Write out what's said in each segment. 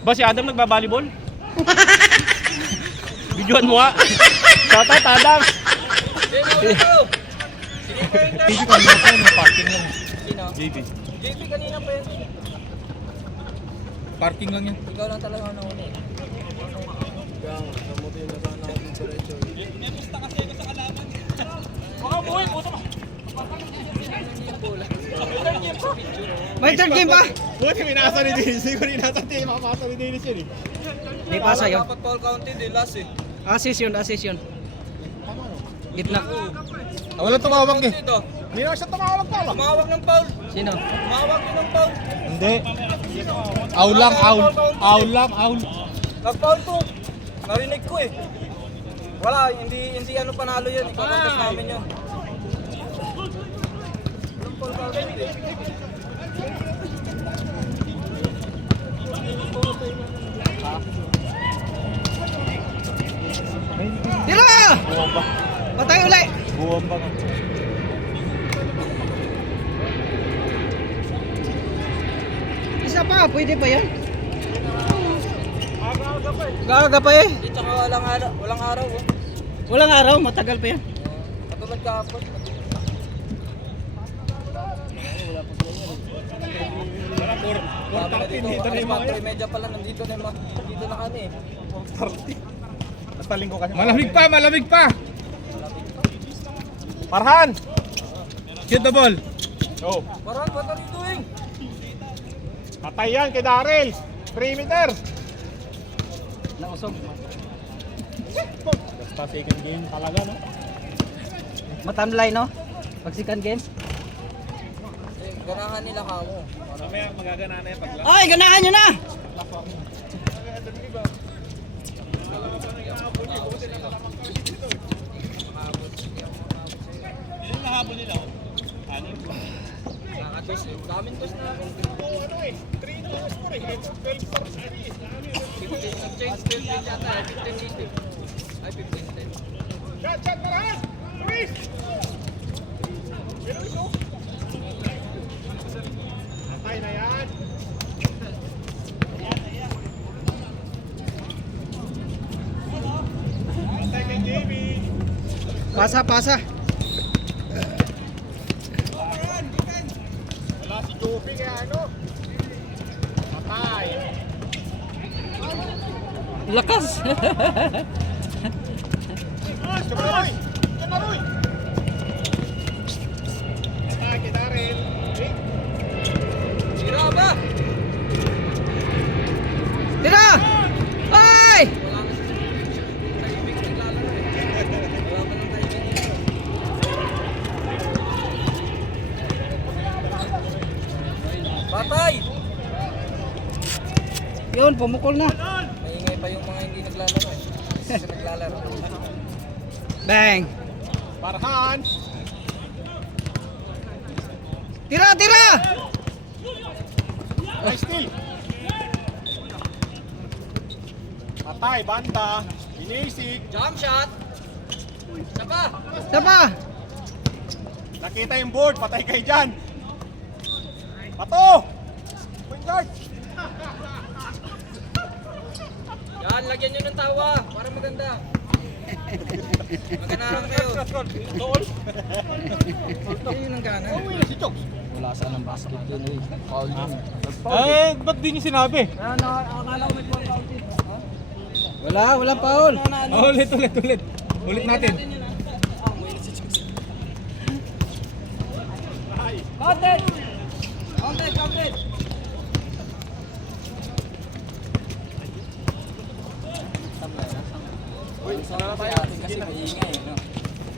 Ba si Adam nagbabalibol? Videoan mo nga. Shoutout Adam. JB kanina pa yun, parking lang. Sino? JB. JP kanina pa yun. Parking lang yan. Ikaw lang talaga ang nauna eh. May third game pa? Buti minasa ni Dennis. Siguro inasa tayo makapasa ni Dennis yun eh. Di pasa yun. Dapat foul counted eh, last eh. Assist yun. Gitna. Wala tumawag eh. Dito, Hindi na siya tumawag pa lang. tumawag ng foul. Sino? Tumawag din ng foul. Hindi. Aul lang, aul. Aul lang, aul. Nag-foul to. Narinig ko eh. Wala, hindi ano panalo yun. Ikaw contest namin yun. Walang foul counted eh. Tira! Patay uli! Buwang ba? Isa pa, pwede pa yan? Gaga pa eh. Hindi, tsaka walang araw oh. Walang araw, matagal pa yan. Katulad kahapon. Dami na dito. Alas 4:30 pala nandito na nandito na kami eh. Basta linggo kasi. Malamig pa! Parhan! Shoot the ball. Go. Parang, what are you doing? Patay yan kay Daryl. Perimeter. Nausog. Basta second game talaga no. Matamlay no? Pag second game. Ganahan nila kamo. Mamaya magagana na yan pagla. Ay, ganahan nyo na! Yung nahabol nila oh. Ano? Nakatos eh. Daming tos na. Ano eh. 3-2 score eh. 12 scores. Change 15 yata eh. 15-10. Ay, 15-10. Shot, Parhan! Luis! Pero ito. Patay na yan. Patay kay JB. Pasa. Wala si Joby kaya ano. Patay. Lakas! Roy! Roy! Patay kay Daryl. Sira ba? Tira! Ay! Wala na si Tahimik naglalaro eh. Wala pa ng tahimik. Patay! Yun, pumukol na. Maingay pa yung mga hindi naglalaro eh. Kasi naglalaro. Bang! Parhan! Tira! Nice steal! Patay, banda. Inisig. Jump shot! Sapa! Sapa! Nakita yung board, patay kayo dyan. Pato! Point guard! Yan, lagyan nyo ng tawa para maganda. Maganahan kayo. Dool! Yun ang gana. Uwi na si Chokes. Wala saan ang basket dun eh. Foul yun. Eh, ba't di niyo sinabi? Akala ko may foul counted. Wala foul. Ulit. Ulit natin. Counted! Kasi maingay, no?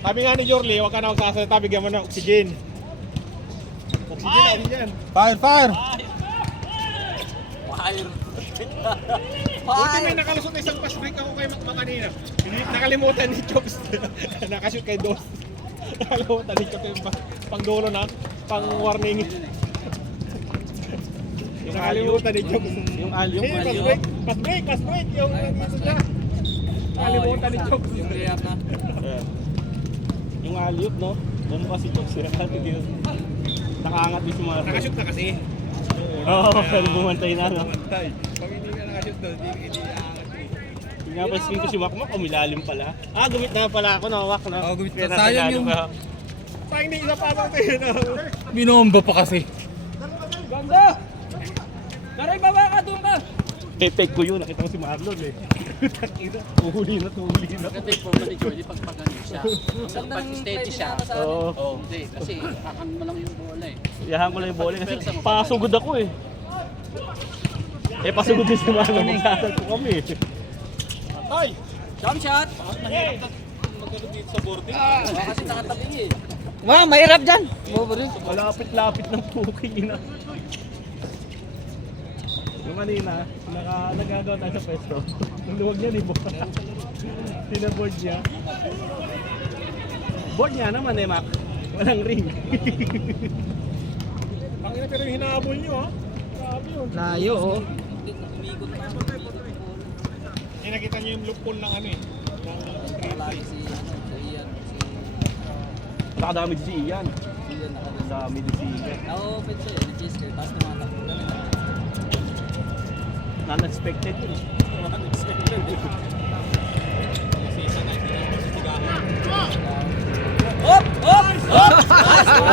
Sabi nga ni Jorly, huwag ka na magsasalita, bigyan mo ng oxygen. Oxygen yan. Fire! Fire! Buti may nakalusot na isang pass break ako kay Makma kanina. Nakalimutan ni Chokes. Nakashoot kay Dos. Nakalimutan ni Chokes yung pang-dulo na, pang-warning. Yung nakalimutan ni Chokes. Yung alley-oop, alley-oop. Pass break, yung nandito siya. Nakalimutan ni Chokes. Yung layup na. Yung alley-oop, no? Doon pa si Chokes. Nakaangat din si mga... Nakashoot na kasi. Oo, pero bumantay na, no? Pag hindi ka Nga pa screen ko si Makmak, umilalim pala. Ah, gumit na pala ako, nawak na. Oo, gumit Kaya na. Sayang natagano yung- ka. Sayang di isa pa bang tayo na. Binomba pa kasi. Ganda! Karay, baba ka, doon ka! Pepeg ko yun, nakita ko si Marlon eh. Takina, tuhuli na. Kasi po ni Jordy pag magano siya. Pag steady siya. Oo. Oh, hindi. Kasi hakan mo lang yung bola eh. Yahan ko lang yung bola kasi pasugod ako eh. Pasugod din si Marlon, magsasal ko kami eh. Jump shot! Kasi nakatabi eh. Wow, mahirap dyan. Malapit-lapit ng puking na. Yung kanina, nagagawa tayo sa pwesto. Ang luwag niya, di ba? Sinaboard niya. Board niya naman eh, Mac. Walang ring. Pangina pero yung hinahabol niyo ha. Grabe yun. Layo, oh. Nakita niyo yung loophole ng ano eh. Lagi si Ian. Nakadami si Ian. Ian Dami din si Ian. Na-open siya eh. Na-chase tapos tumatakbo na rin. Non-expected yun. Hop! Hop! Hop!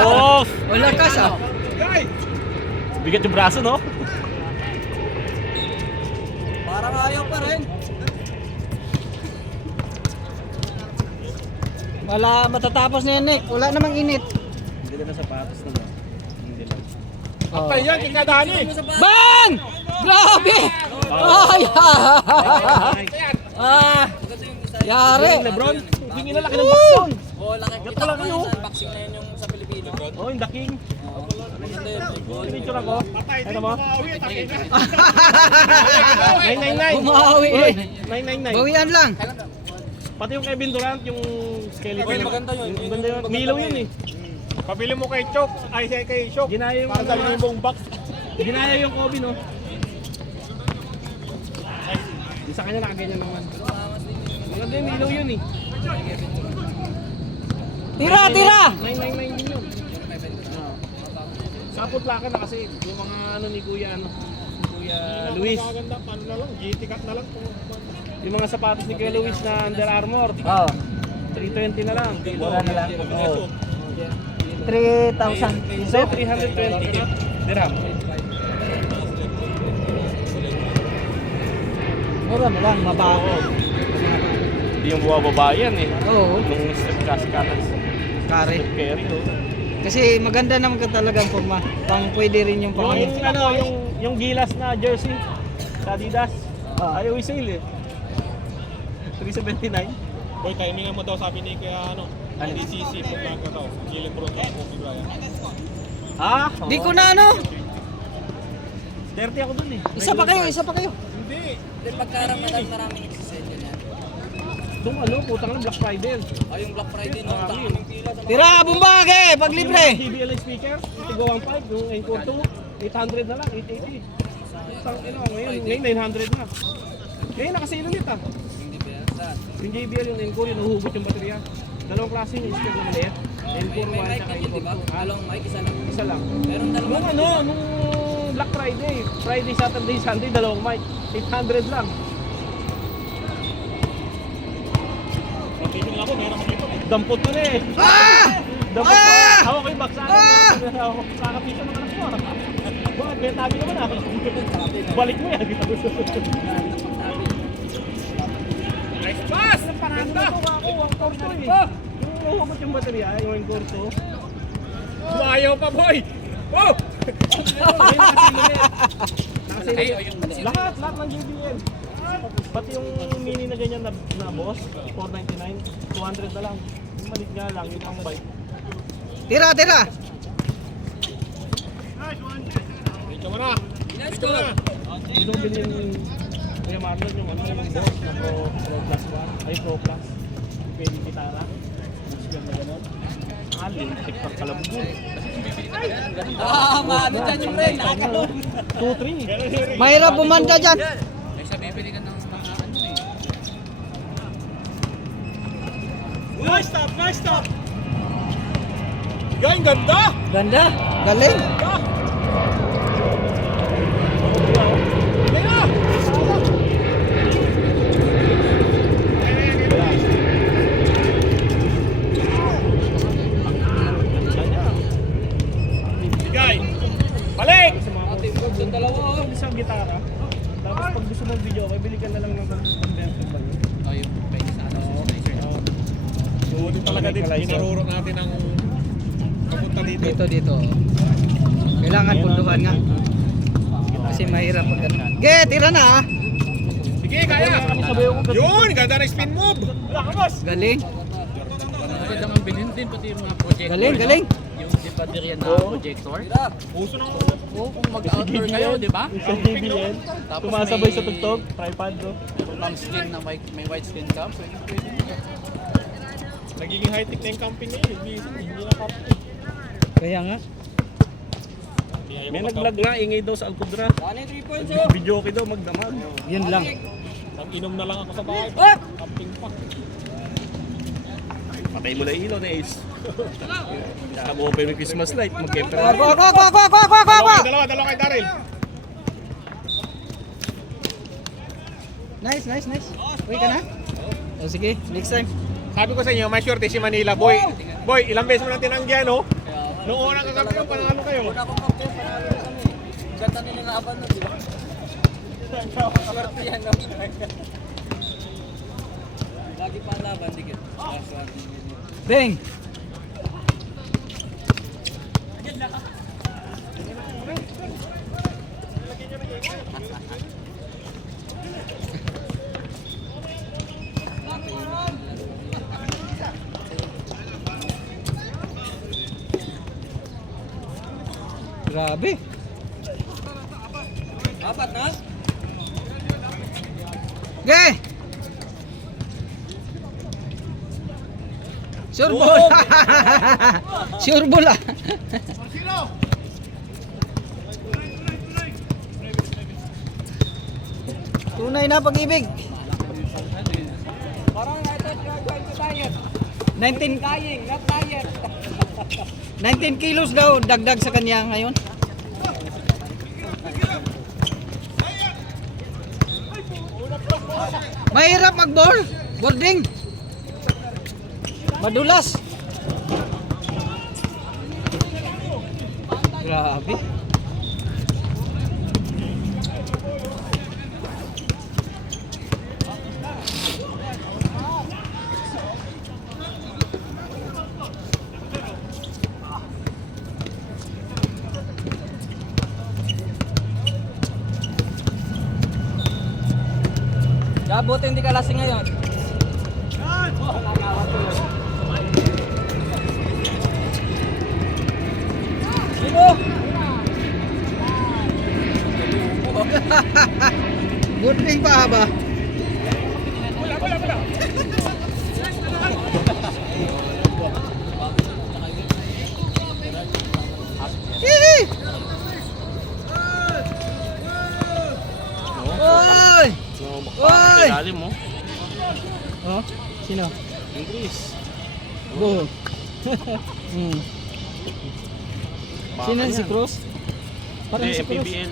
Oh! Wala kas, ah. Bigat yung braso, no? Parang ayaw pa rin. Wala matatapos na yan, Nick. Wala namang init. Hindi na sapatos na ba? Hindi lang. Oh. Yan, kikadani! Bang! Grabe! Ay! Ah! Yari! Lebron, hindi nila laki ng box doon. Oh, laki. Ito Kita lang ko yun. yun sa boxing na yun yung sa Pilipino. Oh, yung the king. Maganda yun. May goal. Pinicture ako. Ano mo? 999. Bumawi eh. 999. Bawian lang. Pati yung Kevin Durant, yung skeleton. Oy, maganda yun. Yung maganda yun. Milaw yun eh. Pabili mo kay Chok. Ay, kay Chok. Ginaya yung para dali yung box. Ginaya yung Kobe, no? Yung sa kanya nakaganyan naman. Maganda yung milaw yun eh. Tira, tira! 999 din yun. Sapot laka na kasi yung mga ano ni Kuya Luis. Paano na lang, GT cut na lang. Yung mga sapatos ni Kuya Luis na Under Armour, Oh, 320 na lang. wala na lang. Oh. 3,000 So, piso. 320 dirham. Mura na lang, mabaho. Hindi yung bumababa yan eh. Oo, Nung step kaskatas, kare. step carry oh. Kasi maganda naman ka talagang forma. Pang pwede rin yung pang... Yung ano, yung gilas na jersey sa Adidas, ayaw i-sale eh. 379. Boy, timing mo daw sabi ni kaya ano, DCC kung lang ka daw. Jalen Brown at Kobe Bryant. Ah, Di ko na ano. dirty ako dun eh. Isa pa kayo, isa pa kayo. Hindi. Then pagkaramdaman maraming nagsisend yan. Doon ano, putang ng Black Friday. Ay, yung Black Friday no, takang yung pila sa Tira, bumbage! Pag libre! JBL speaker, Tigo 1.5, yung Encore 2, 800 na lang, 880. Isang ngayon 900 na. Ngayon nakasale ulit ah. hindi pera. Yung JBL, yung Encore, yung nahuhugot yung baterya. Dalawang klase yung speaker na maliit. Encore 1 May mic at yun, di ba? Encore 2. Dalawang mic, isa lang. Isa lang. Meron dalawa. Nung ano, nung Black Friday, Friday, Saturday, Sunday, dalawang mic. 800 lang. Dampot ko na eh. Dampot ko. Hawak ko yung box sa akin. Kakapito ng anak mo. Bakit? Kaya tabi naman ah. Balik mo yan. Nice pass! Ang paranda! Ang korto eh. Yung nahugot yung baterya, yung korto. Ayaw pa boy! Oh! Lahat ng JBL. Pati yung mini na ganyan na boss, 499, 200 na lang. Yung malit nga lang, yung pang bike. Tira, tira! Ito mo na! Ito na! Ito bilhin Kuya Marlon yung ano, yung boss na Pro Plus 1, ay Pro Plus. Pwede gitara. Musical na gano'n. Alin, tikpak kalabog. Maano dyan yung friend? 2-3. Mahirap bumanda dyan. Ay, siya bibili ka ng mga ano eh. Nice stop! Nice stop! Gang, ganda! Ganda, galing. Kaya! natin talaga dito. Inaruro natin ang papunta dito. Dito. Kailangan punduhan nga. Kasi mahirap pag ganun. Ge, tira na ah. Sige, kaya! Yun! Ganda na spin move! Galing. Maganda ang bilhin din pati yung mga projector. Galing. Yung di ba din yan na projector? Puso ng Oo, kung mag-outdoor kayo, di ba? sa JBL. Tapos Sumasabay may- sa tugtog, tripod do. Palm skin na may white skin ka. Pwede. Nagiging high-tech na yung camping ngayon. Hindi na camping. Kaya nga. May nag-vlog nga, ingay daw sa Alcudra. Video okay daw, magdamag. Yun lang. Nag-inom na lang ako sa bahay. Camping pa. Patay mo na yung ilaw na Ace. Nag-open yung Christmas light, mag-kepera. Dalawa kay Daryl. Nice. Uy ka na? O sige, next time. Sabi ko sa inyo, may shorty si Manila. Boy, ilang beses mo nang tinanggihan, no? Noong unang kakampiyon, panalo kayo. Una kong kampiyon, panalo kami. Ganda nila nga aban nun, di ba? Swerte yan, no? Lagi pa laban, dikit. Last one. Bang! Grabe. Apat na? Ge! Sure ball. Sure ball ah. Tunay na pag-ibig. Parang I thought you are going to diet. 19 Dying, not diet. 19 kilos daw dagdag sa kanya ngayon. Mahirap mag-ball. Boarding. Madulas. Grabe. Ya, buti hindi ka lasing ngayon. Sino? Boarding pa ba? Hihi! Oy! Oy! Ilalim mo. Oh, sino? English. Go. Sino si Cruz? Parang Hindi, si Cruz. MPBL.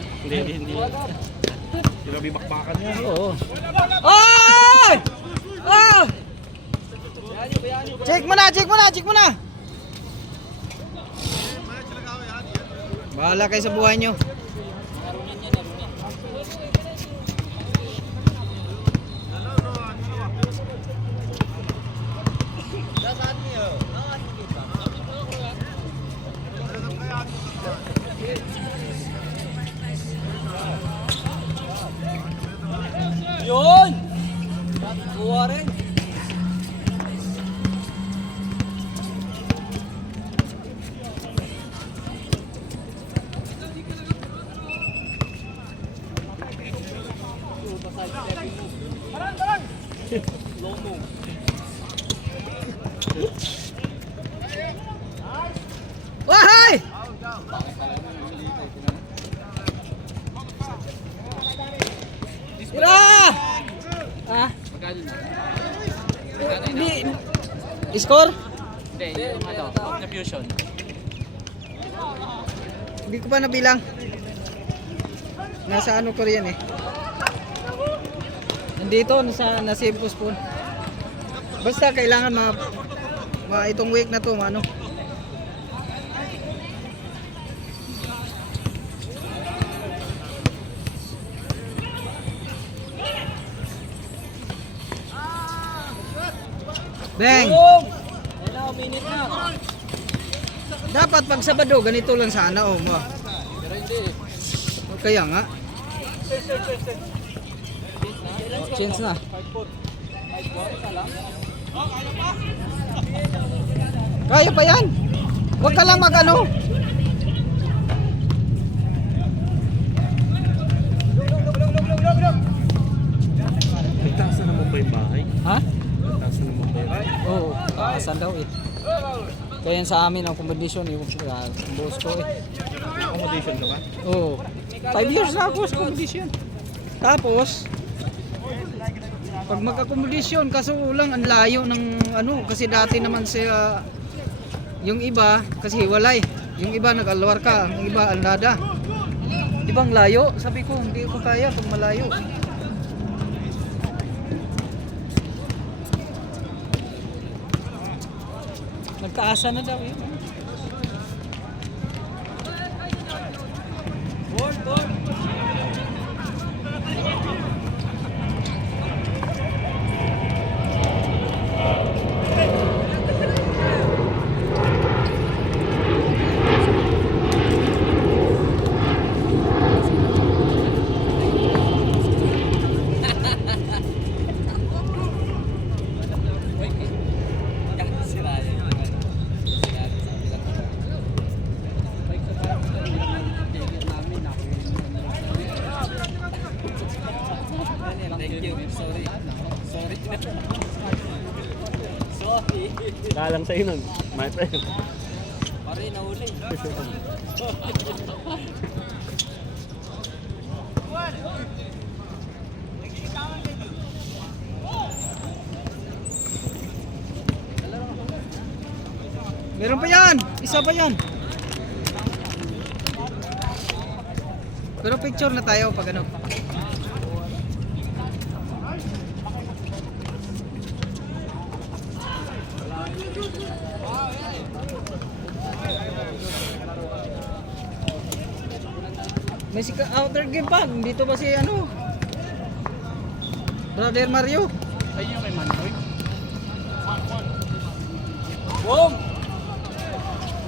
Hindi. Sinabi bakbakan niya. Oo. Oy! Oh! Check mo na. Bahala kayo sa buhay nyo. Yun! Kuha rin. Wahay! Tira! Ah, Magkano na? score? Hindi, yung contribution. Hindi ko pa nabilang. Nasa ano ko riyan eh. Nandito, nasa postpone. Basta kailangan itong week na to, ano. Bang! minute na. Dapat pag Sabado, ganito lang sana, oh. Pero hindi. Kaya nga. Change na. Kaya pa yan. Huwag ka lang mag-ano. Nagtaas na naman ba yung bahay? Ha? Nagtaas na naman ba yung bahay? Oo, taasan daw eh. Kaya sa amin ang accommodation yung boss ko eh. Accommodation ka ba? Oo. 5 years na ako sa accommodation. Tapos, pag mag-accommodation, kaso lang ang layo ng ano, kasi dati naman siya, yung iba, kasi walay. Yung iba nag-alwar ka, yung iba alnada. Ibang layo, sabi ko, hindi ko kaya pag malayo. Nagtaasan na daw yun. Kalang sa'yo nun, my friend. Pare, nahuli. Meron pa yan! Isa pa yan! Pero picture na tayo pag ano. May outer game pa. Dito ba si ano? Brother Mario? Ayun yung kay Manboy.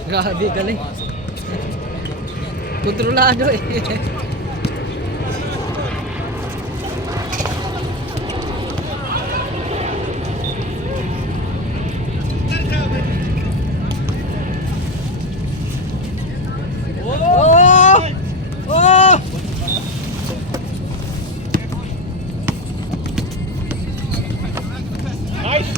Grabe, galing. Kontrolado eh. Oh! Oh! Nice!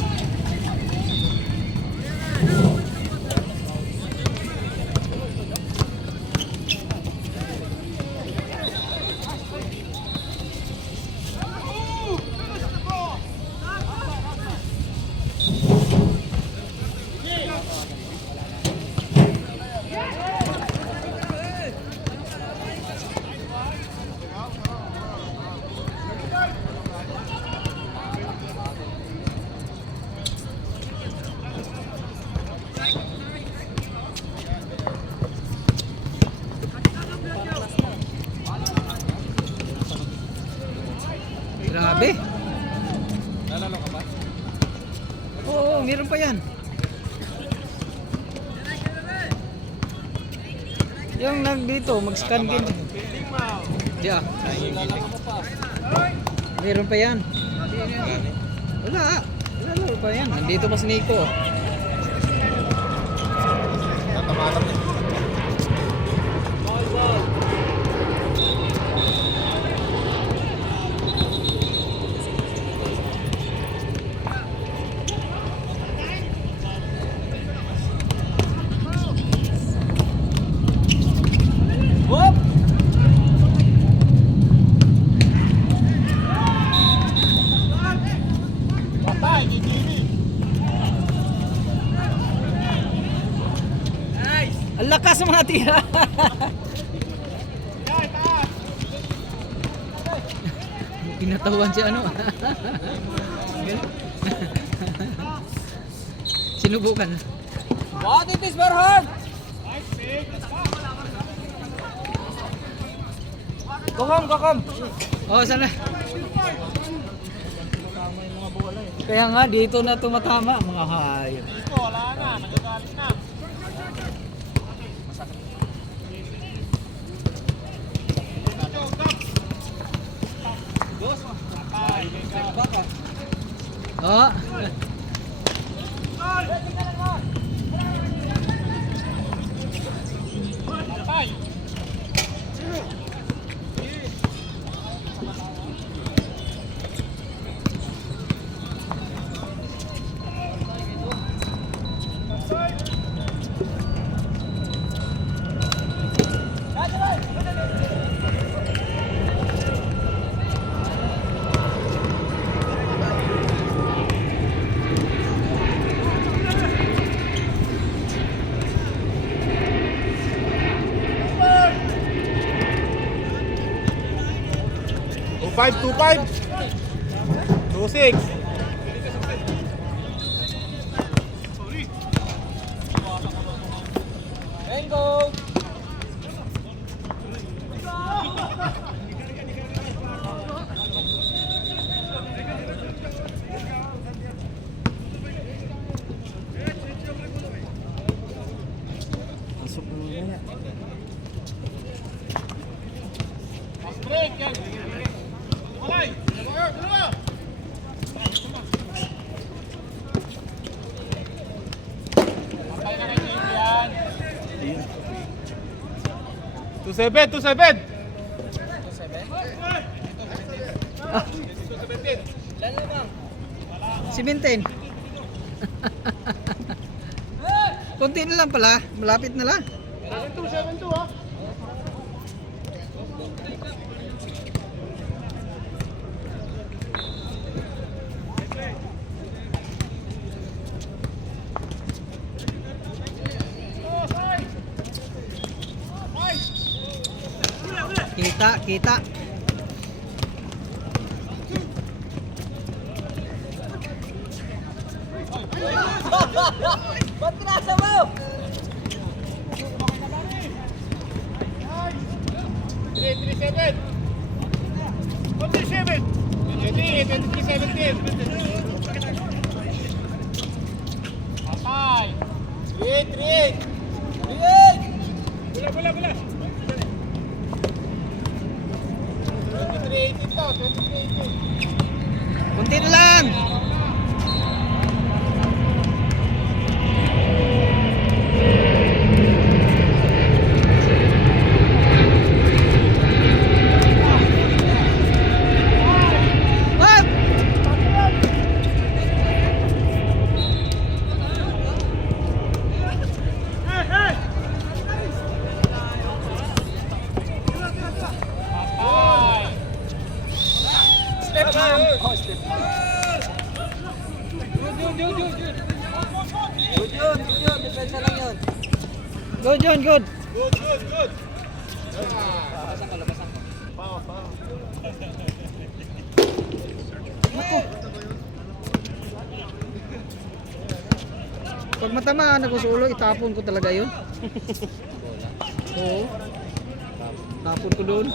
Grabe. Oo, meron pa yan. Yung nandito, mag-scan din. Yeah. Meron pa yan. Wala. Wala pa yan. Nandito pa si Nico. Ang lakas ng mga tira. Pinatawan siya ano. Sinubukan. What it is very hard. Kokam. Oh, sana. Kaya nga, dito na tumatama mga hayop. Wala na, nagagalit na. Oh. Five, 2-5. 2-6. Bengo! Pasok mo na. Break yan. Walay. Dalawa. 2-7, 2-7. Simintin. Konti na lang pala, malapit na lang. 7-2 ah. Kita. Ba't pinasa mo? 3-3-7. 47. 23-17. Patay. 3-3. Bola. 23-18 to. 23-18. Konti na lang. Wag! Patay. Step ma'am! Oh, step. Good yun. Depensa lang yun. Good John, good. Good. Labasan ko. Pag matamaan ako sa ulo, itapon ko talaga yun. Oo. Tapon ko doon.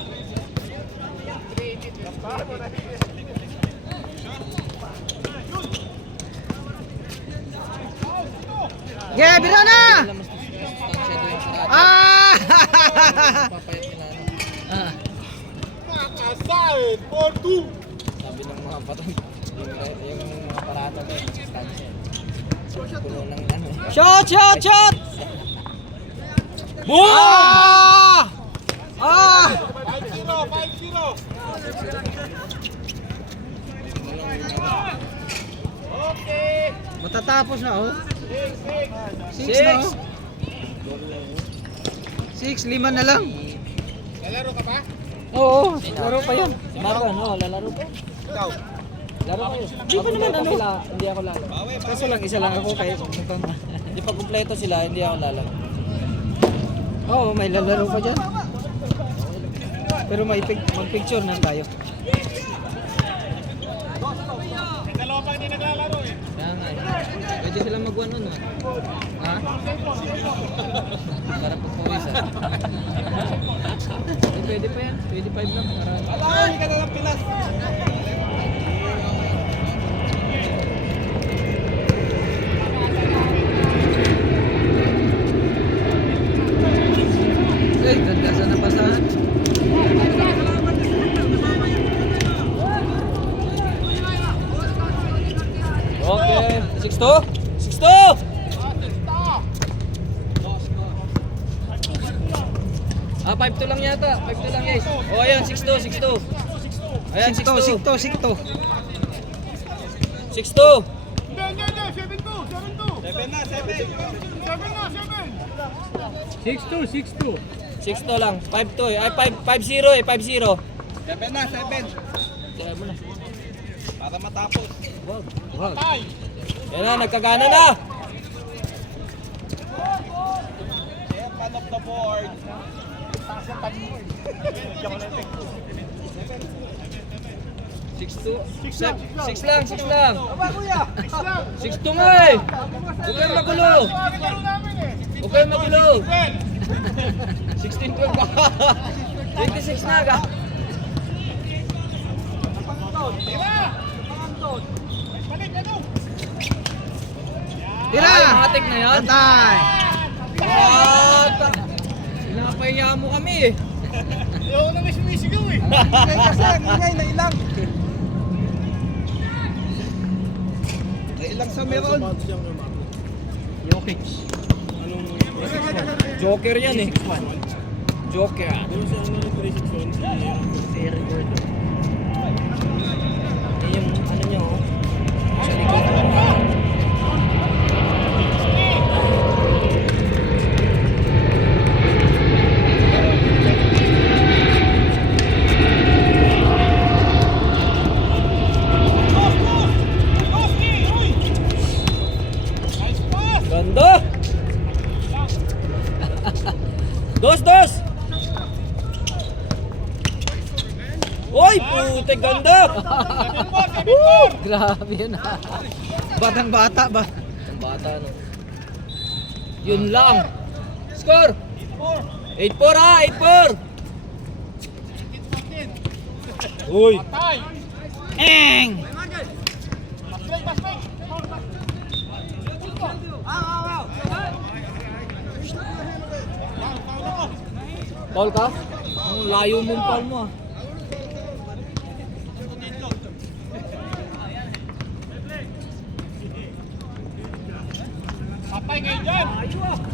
Yeah, bira na! Ah! Ah. Aside, 4-2. Sabi ng mga patay, yung mga parata mo, distansya. Puno ng ano. Shot! Boom! Ah! 5-0. Okay. Matatapos na oh. 6 6. na oh. 6, 5 na lang. Lalaro ka pa? Oo, laro pa yan. Lalaro pa. Ikaw. Laro pa yun. Hindi pa naman ano. Hindi ako lalo. Kaso lang isa lang ako kaya mukhang. Hindi pa kumpleto sila, hindi ako lalaro. Oo, may lalaro pa dyan. Pero mag-picture na tayo. Dalawa pa hindi naglalaro eh. Kaya nga eh. Pwede silang mag-1 on 1. Ha? Sarap po isa. Pwede pa yan. 25 lang. Para... Hindi ka nalang pilas. 6-2? 6-2! Ah, 5-2 lang yata. 5-2 lang guys. Oh, ayan, 6-2, 6-2. Ayan, 6-2. 6-2. 6-2. 6-2 lang. 5-2 eh. Ay, 5-0 eh. 5-0. 7 na, 7. Kaya mo na. Para matapos. Yan na, nagkagana na. Man of the board. 6 lang. 6-2 nga eh. Huwag kayong magulo. 16-12 ba? 26 na ka. Tira! Ay, matik na yan. Patay! Pinapahiya mo kami eh. Ayoko na may sumisigaw eh. Kasi ang ingay na ilang. Ilang sa meron. Jokic. Joker yan eh. Joker. Very good. Yung ano nyo oh. Sa likod. Ganda! Dos! Oy, puti ganda! Grabe yun ah. Batang bata ba? Ang bata no. Yun lang. Score! 8-4 ha, 8-4! Uy! Eng! Paul ka? Ang layo mong Paul mo ah.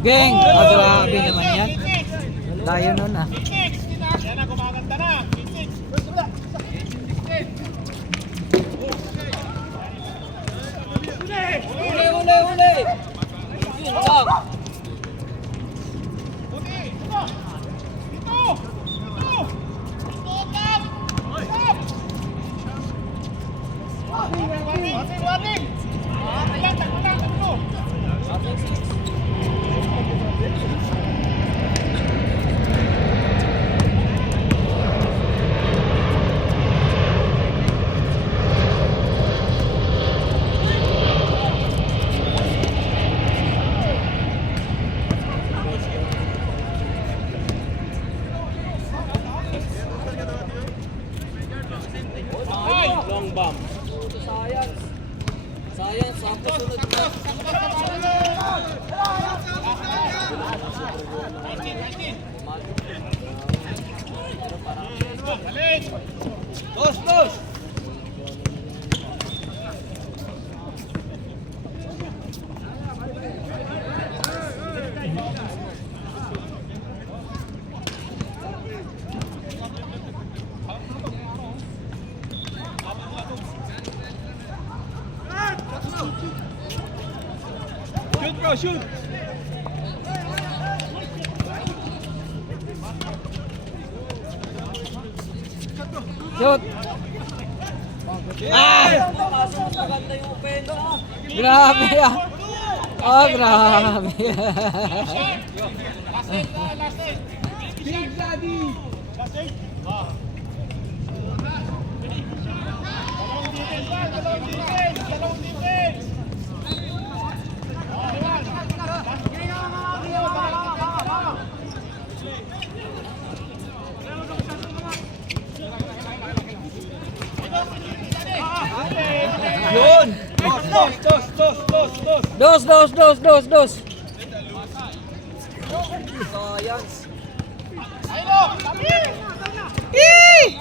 Geng! Grabe naman yan. Layo nun ah. Uli! Yun lang. Long bomb. Science, sampo sunod na. Dos! Shoot bro, shoot! Shoot! Ah! Maganda yung opensa. Grabe ah! Oh, grabe. Yun! Dos! Science. Yee!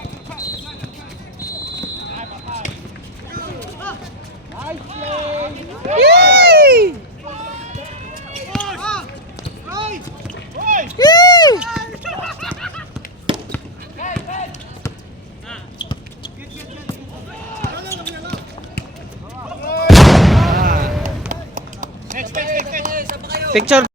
Picture.